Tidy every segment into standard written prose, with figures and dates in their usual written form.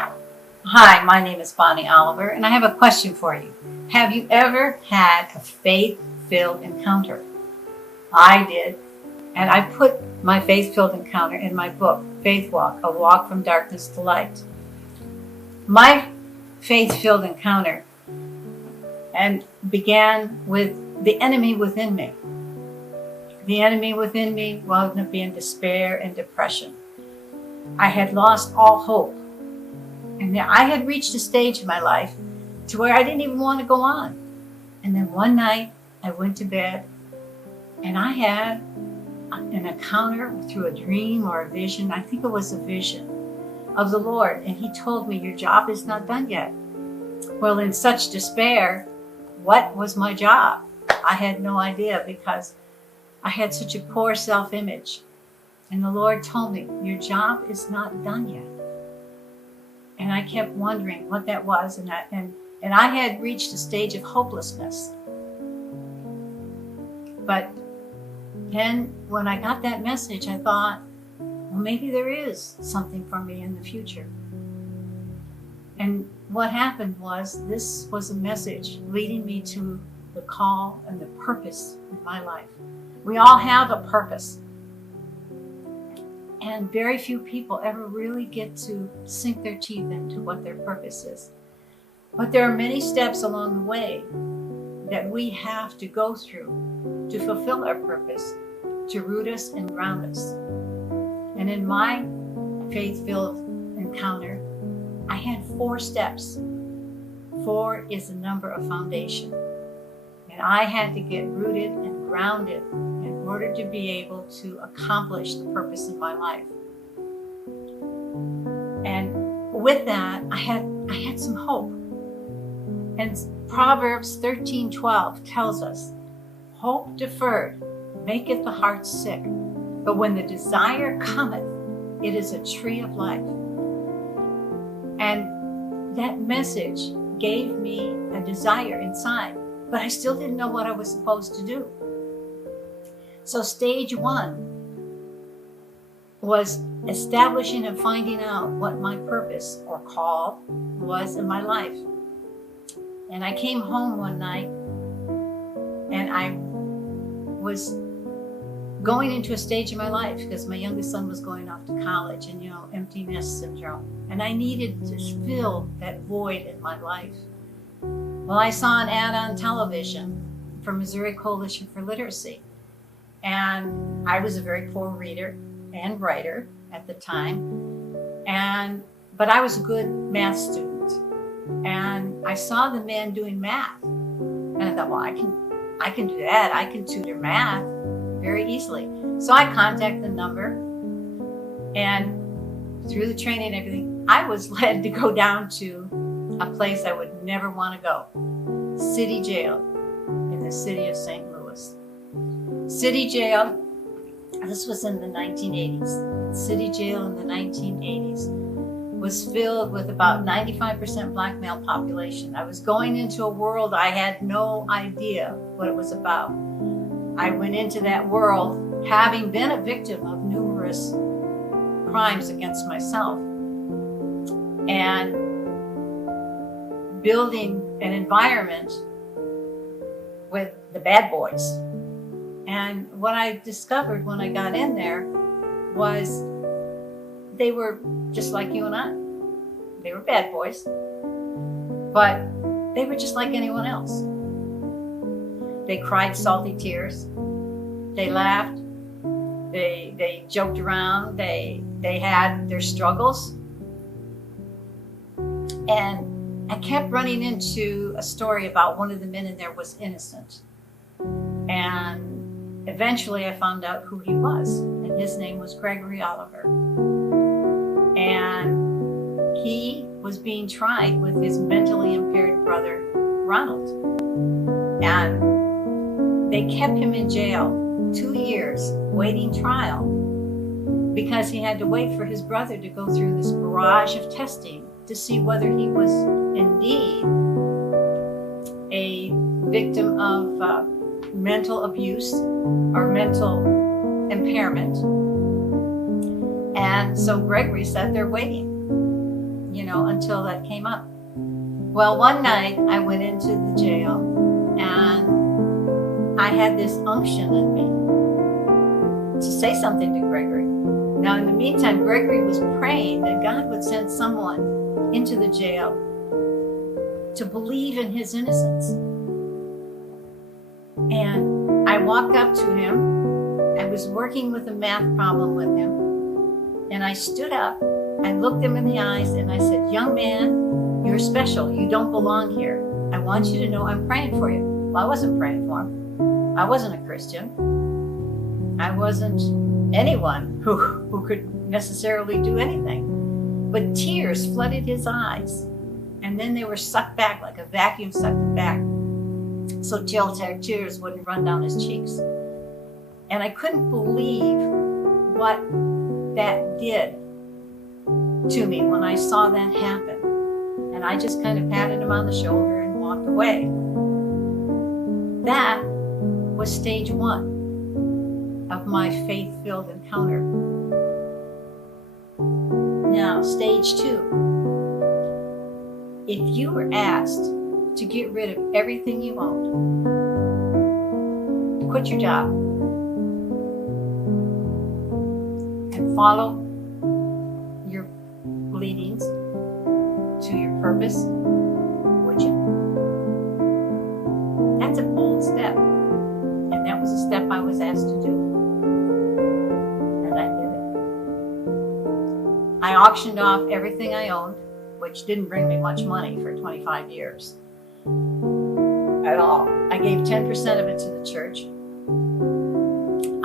Hi, my name is Bonnie Oliver, and I have a question for you. Have you ever had a faith-filled encounter? I did, and I put my faith-filled encounter in my book, Faith Walk, A Walk from Darkness to Light. My faith-filled encounter and began with the enemy within me. The enemy within me wound up being despair and depression. I had lost all hope. And I had reached a stage in my life to where I didn't even want to go on. And then one night I went to bed and I had an encounter through a dream or a vision. I think it was a vision of the Lord. And he told me, your job is not done yet. Well, in such despair, what was my job? I had no idea because I had such a poor self-image. And the Lord told me, your job is not done yet. And I kept wondering what that was, and I had reached a stage of hopelessness. But then when I got that message, I thought, well, maybe there is something for me in the future. And what happened was, this was a message leading me to the call and the purpose in my life. We all have a purpose. And very few people ever really get to sink their teeth into what their purpose is. But there are many steps along the way that we have to go through to fulfill our purpose, to root us and ground us. And in my faith-filled encounter, I had 4 steps. 4 is the number of foundation. And I had to get rooted and grounded in order to be able to accomplish the purpose of my life. And with that, I had some hope. And Proverbs 13:12 tells us, hope deferred maketh the heart sick, but when the desire cometh, it is a tree of life. And that message gave me a desire inside, but I still didn't know what I was supposed to do. So stage 1 was establishing and finding out what my purpose or call was in my life. And I came home one night and I was going into a stage in my life because my youngest son was going off to college and, empty nest syndrome. And I needed to fill that void in my life. Well, I saw an ad on television for Missouri Coalition for Literacy. And I was a very poor reader and writer at the time. But I was a good math student. And I saw the men doing math. And I thought, well, I can do that. I can tutor math very easily. So I contacted the number. And through the training and everything, I was led to go down to a place I would never want to go. City jail in the city of St. Louis. City jail, this was in the 1980s. City jail in the 1980s was filled with about 95% black male population. I was going into a world I had no idea what it was about. I went into that world having been a victim of numerous crimes against myself and building an environment with the bad boys. And what I discovered when I got in there was they were just like you and I. They were bad boys, but they were just like anyone else. They cried salty tears. They laughed. They joked around. They had their struggles. And I kept running into a story about one of the men in there was innocent. And eventually I found out who he was. And his name was Gregory Oliver. And he was being tried with his mentally impaired brother, Ronald. And they kept him in jail 2 years waiting trial because he had to wait for his brother to go through this barrage of testing to see whether he was indeed a victim of mental abuse or mental impairment. And so Gregory sat there waiting. until that came up. Well, one night I went into the jail and I had this unction in me to say something to Gregory. Now, in the meantime, Gregory was praying that God would send someone into the jail to believe in his innocence. And I walked up to him. I was working with a math problem with him. And I stood up, I looked him in the eyes, and I said, "Young man, you're special. You don't belong here. I want you to know I'm praying for you." Well, I wasn't praying for him. I wasn't a Christian. I wasn't anyone who could necessarily do anything. But tears flooded his eyes. And then they were sucked back like a vacuum sucked it back. So tears wouldn't run down his cheeks. And I couldn't believe what that did to me when I saw that happen. And I just kind of patted him on the shoulder and walked away. That was stage 1 of my faith-filled encounter. Now, stage 2. If you were asked to get rid of everything you owned, to quit your job, and follow your leadings to your purpose, would you? That's a bold step. And that was a step I was asked to do. And I did it. I auctioned off everything I owned, which didn't bring me much money for 25 years at all. I gave 10% of it to the church.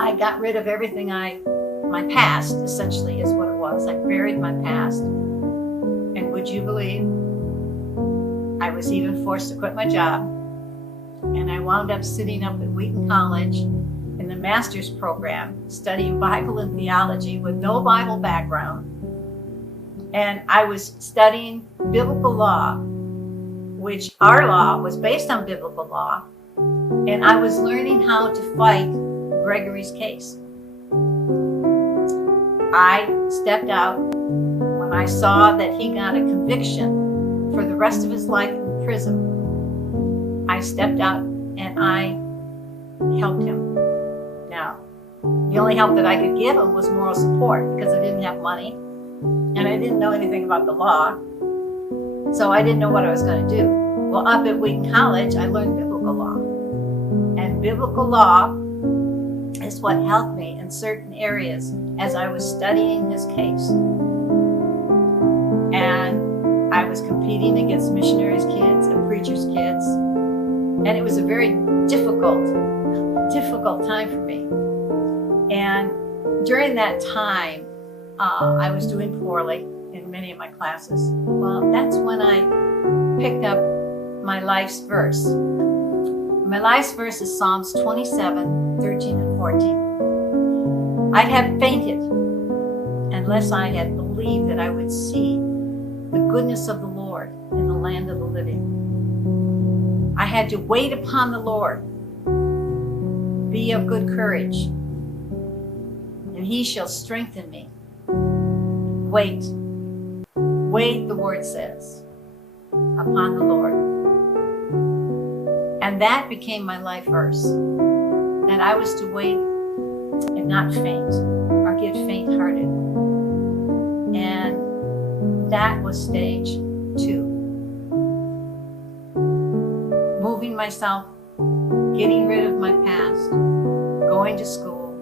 I got rid of everything my past essentially is what it was. I buried my past. And would you believe, I was even forced to quit my job. And I wound up sitting up at Wheaton College in the master's program, studying Bible and theology with no Bible background. And I was studying biblical law, which our law was based on biblical law. And I was learning how to fight Gregory's case. I stepped out when I saw that he got a conviction for the rest of his life in prison. I stepped out and I helped him. Now, the only help that I could give him was moral support because I didn't have money and I didn't know anything about the law. So I didn't know what I was going to do. Well, up at Wheaton College, I learned biblical law. And biblical law is what helped me in certain areas as I was studying his case. And I was competing against missionaries' kids and preachers' kids. And it was a very difficult time for me. And during that time, I was doing poorly in many of my classes. Well, that's when I picked up my life's verse. My life's verse is Psalms 27, 13 and 14. I'd have fainted unless I had believed that I would see the goodness of the Lord in the land of the living. I had to wait upon the Lord. Be of good courage, and he shall strengthen me. Wait, the word says, upon the Lord. And that became my life verse, that I was to wait and not faint or get faint-hearted. And that was stage 2. Moving myself, getting rid of my past, going to school,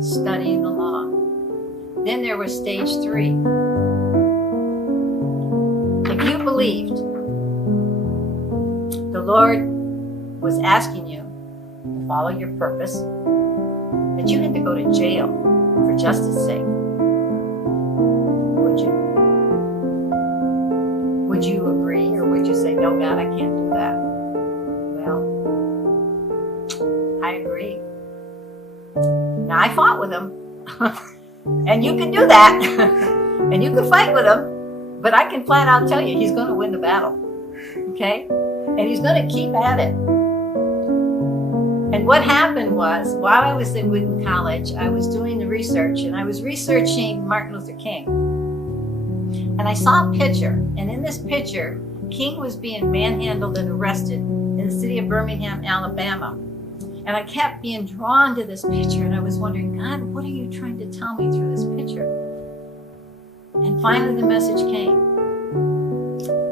studying the law. Then there was stage 3. If you believed the Lord was asking you to follow your purpose, that you had to go to jail for justice sake, would you? Would you agree, or would you say, "No, God, I can't do that"? Well, I agree. Now, I fought with him, and you can do that, and you can fight with him, but I can flat out tell you he's going to win the battle, okay? And he's going to keep at it. And what happened was, while I was in Wheaton College, I was doing the research, and I was researching Martin Luther King. And I saw a picture, and in this picture, King was being manhandled and arrested in the city of Birmingham, Alabama. And I kept being drawn to this picture, and I was wondering, God, what are you trying to tell me through this picture? And finally the message came.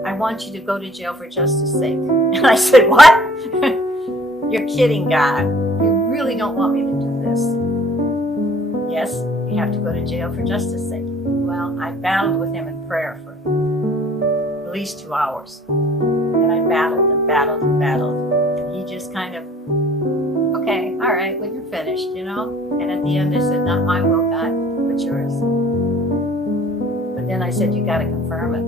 I want you to go to jail for justice sake. And I said, what? You're kidding, God. You really don't want me to do this. Yes, you have to go to jail for justice sake. Well, I battled with him in prayer for at least 2 hours. And I battled and battled and battled. And he just kind of, okay, all right, when you're finished, you know? And at the end I said, not my will, God, but yours. But then I said, you got to confirm it.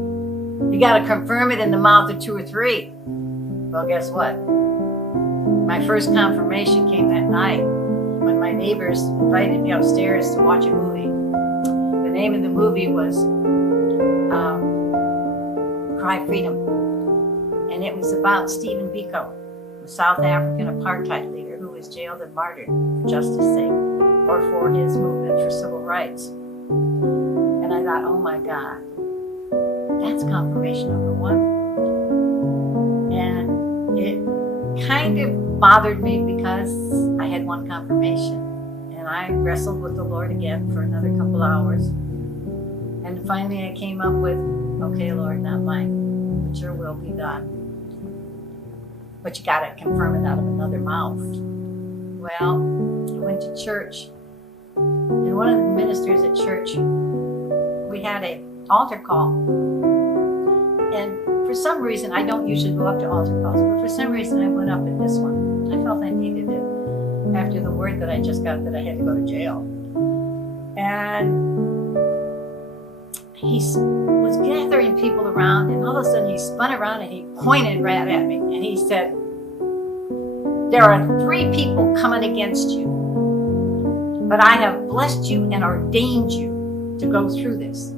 You got to confirm it in the mouth of 2 or 3. Well, guess what? My first confirmation came that night when my neighbors invited me upstairs to watch a movie. The name of the movie was Cry Freedom. And it was about Stephen Biko, a South African apartheid leader who was jailed and martyred for justice sake or for his movement for civil rights. And I thought, oh my God, that's confirmation number 1. And it kind of bothered me because I had one confirmation. And I wrestled with the Lord again for another couple hours. And finally I came up with, okay, Lord, not mine, but your will be done. But you got to confirm it out of another mouth. Well, I went to church. And one of the ministers at church, we had an altar call. And for some reason, I don't usually go up to altar calls, but for some reason I went up at this one. I felt I needed it after the word that I just got that I had to go to jail. And he was gathering people around, and all of a sudden he spun around and he pointed right at me. And he said, there are 3 people coming against you, but I have blessed you and ordained you to go through this.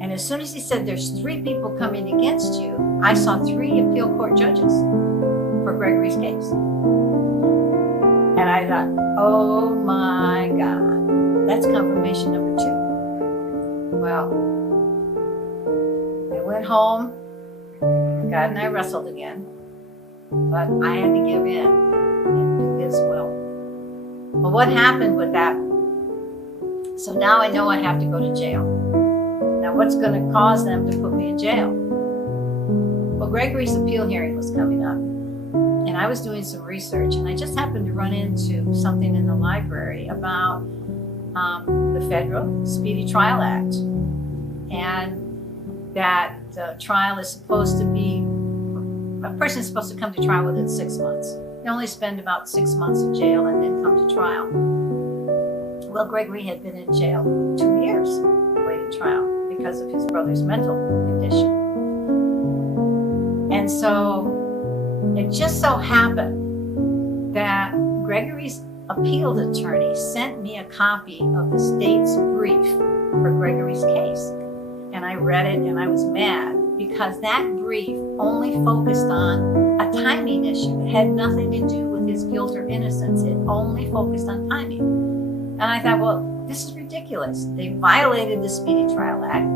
And as soon as he said there's 3 people coming against you, I saw 3 appeal court judges for Gregory's case. And I thought, oh my God, that's confirmation number 2. Well, I went home, God and I wrestled again, but I had to give in and do his will. Well, what happened with that? So now I know I have to go to jail. Now, what's going to cause them to put me in jail? Well, Gregory's appeal hearing was coming up, and I was doing some research, and I just happened to run into something in the library about the Federal Speedy Trial Act, and that the trial is supposed to be, a person is supposed to come to trial within 6 months. They only spend about 6 months in jail and then come to trial. Well, Gregory had been in jail 2 years awaiting trial because of his brother's mental condition. And so it just so happened that Gregory's appeal attorney sent me a copy of the state's brief for Gregory's case. And I read it and I was mad because that brief only focused on a timing issue. It had nothing to do with his guilt or innocence. It only focused on timing. And I thought, well, this is ridiculous. They violated the Speedy Trial Act.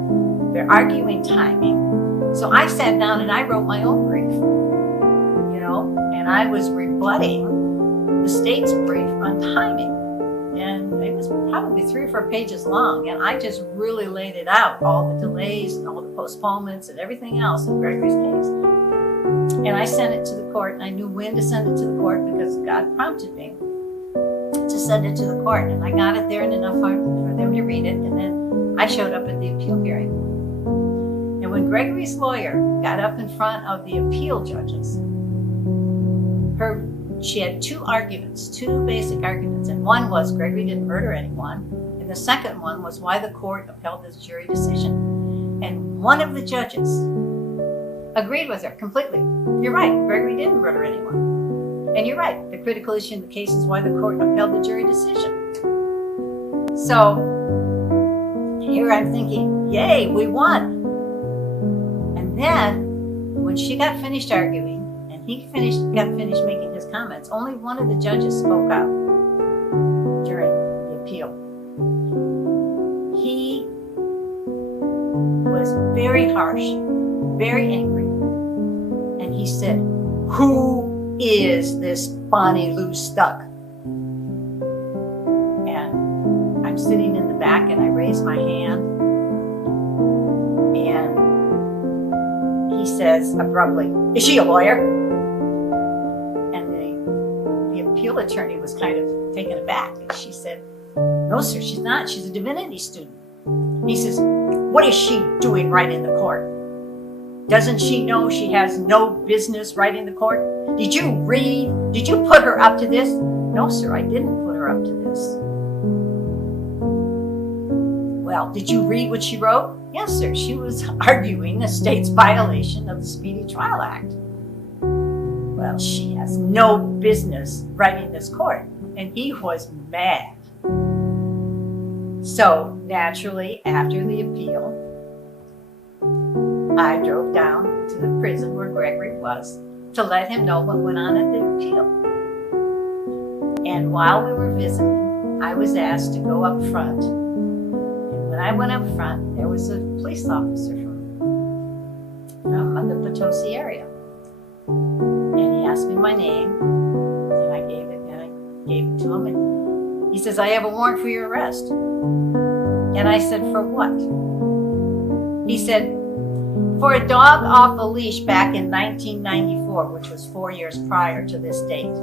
They're arguing timing. So I sat down and I wrote my own brief, and I was rebutting the state's brief on timing. And it was probably 3 or 4 pages long. And I just really laid it out, all the delays and all the postponements and everything else in Gregory's case. And I sent it to the court. And I knew when to send it to the court because God prompted me to send it to the court. And I got it there in enough for them to read it. And then I showed up at the appeal hearing. And when Gregory's lawyer got up in front of the appeal judges, she had 2 arguments, 2 basic arguments. And one was Gregory didn't murder anyone. And the second one was why the court upheld this jury decision. And one of the judges agreed with her completely. You're right, Gregory didn't murder anyone. And you're right, the critical issue in the case is why the court upheld the jury decision. So here I'm thinking, yay, we won. And then when she got finished arguing, and he got finished making his comments, only one of the judges spoke up during the appeal. He was very harsh, very angry. And he said, "Who is this Bonnie Lou Stuck?" And I'm sitting in the back and I raise my hand. And he says abruptly, "Is she a lawyer?" And the appeal attorney was kind of taken aback. And she said, "No, sir, she's not. She's a divinity student." He says, "What is she doing right in the court? Doesn't she know she has no business right in the court? Did you put her up to this?" "No, sir, I didn't put her up to this." "Well, did you read what she wrote?" "Yes, sir. She was arguing the state's violation of the Speedy Trial Act." "Well, she has no business right in this court." And he was mad. So, naturally, after the appeal, I drove down to the prison where Gregory was to let him know what went on at the appeal. And while we were visiting, I was asked to go up front. And when I went up front, there was a police officer from the Potosi area. And he asked me my name, and I gave it to him. And he says, "I have a warrant for your arrest." And I said, "For what?" He said, "For a dog off a leash back in 1994, which was 4 years prior to this date."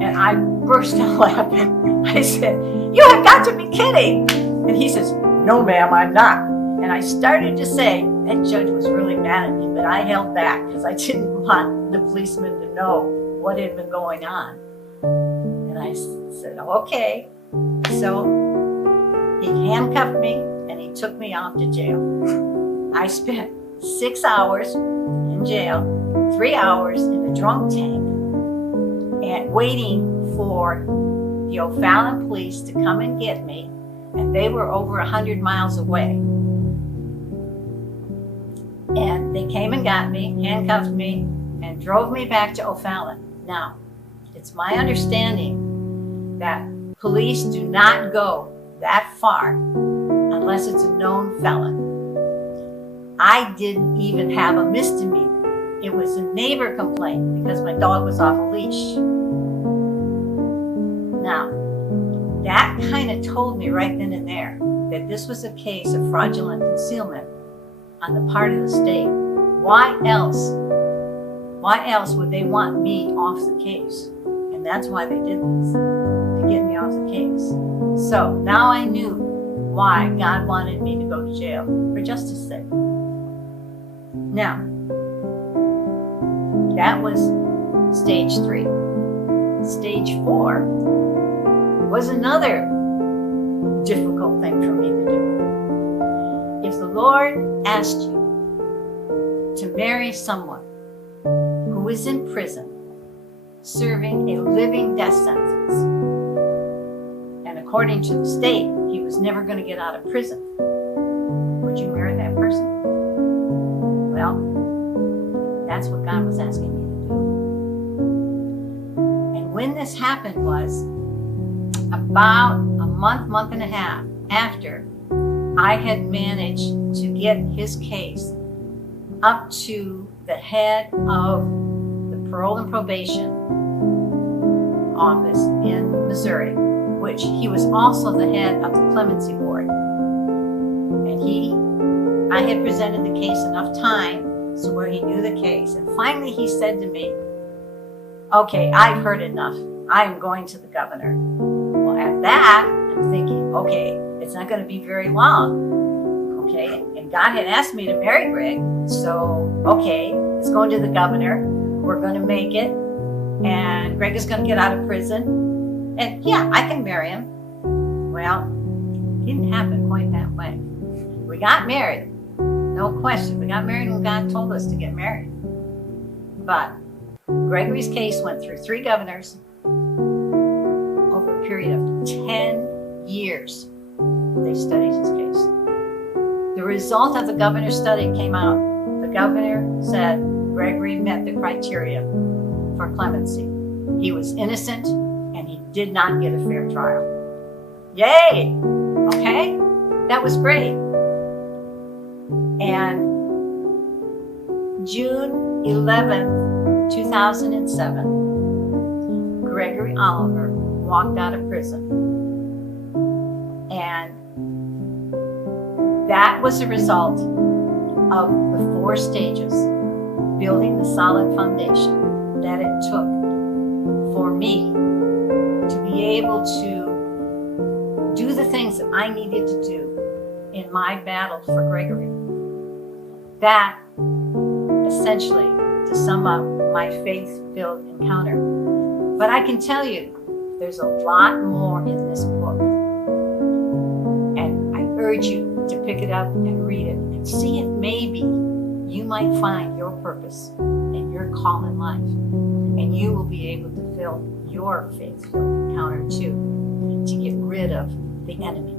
And I burst out laughing. I said, "You have got to be kidding." And he says, "No, ma'am, I'm not." And I started to say, that judge was really mad at me, but I held back because I didn't want the policeman to know what had been going on. And I said, "Okay." So he handcuffed me and he took me off to jail. I spent 6 hours in jail, 3 hours in the drunk tank, and waiting for the O'Fallon police to come and get me, and they were over 100 miles away. And they came and got me, handcuffed me, and drove me back to O'Fallon. Now, it's my understanding that police do not go that far unless it's a known felon. I didn't even have a misdemeanor. It was a neighbor complaint because my dog was off a leash. Now, that kind of told me right then and there that this was a case of fraudulent concealment on the part of the state. Why else would they want me off the case? And that's why they did this, to get me off the case. So now I knew why God wanted me to go to jail, for justice sake. Now, that was stage 3. Stage 4 was another difficult thing for me to do. If the Lord asked you to marry someone who is in prison, serving a living death sentence, and according to the state, he was never going to get out of prison, would you marry that person? Well, that's what God was asking me to do. And when this happened was about a month and a half after I had managed to get his case up to the head of the parole and probation office in Missouri, which he was also the head of the clemency board. And I had presented the case enough time so where he knew the case. And finally he said to me, "Okay, I've heard enough. I am going to the governor." Well, at that, I'm thinking, okay, it's not going to be very long. Okay, and God had asked me to marry Greg. So, okay, it's going to the governor. We're going to make it. And Greg is going to get out of prison. And yeah, I can marry him. Well, it didn't happen quite that way. We got married. No question. We got married when God told us to get married. But Gregory's case went through 3 governors over a period of 10 years. They studied his case. The result of the governor's study came out. The governor said Gregory met the criteria for clemency. He was innocent and he did not get a fair trial. Yay! Okay? That was great. And June 11th, 2007, Gregory Oliver walked out of prison. And that was a result of the 4 stages, building the solid foundation that it took for me to be able to do the things that I needed to do in my battle for Gregory. That, essentially, to sum up my faith-filled encounter. But I can tell you, there's a lot more in this book. And I urge you to pick it up and read it and see if maybe you might find your purpose and your call in life. And you will be able to fill your faith-filled encounter too, to get rid of the enemy.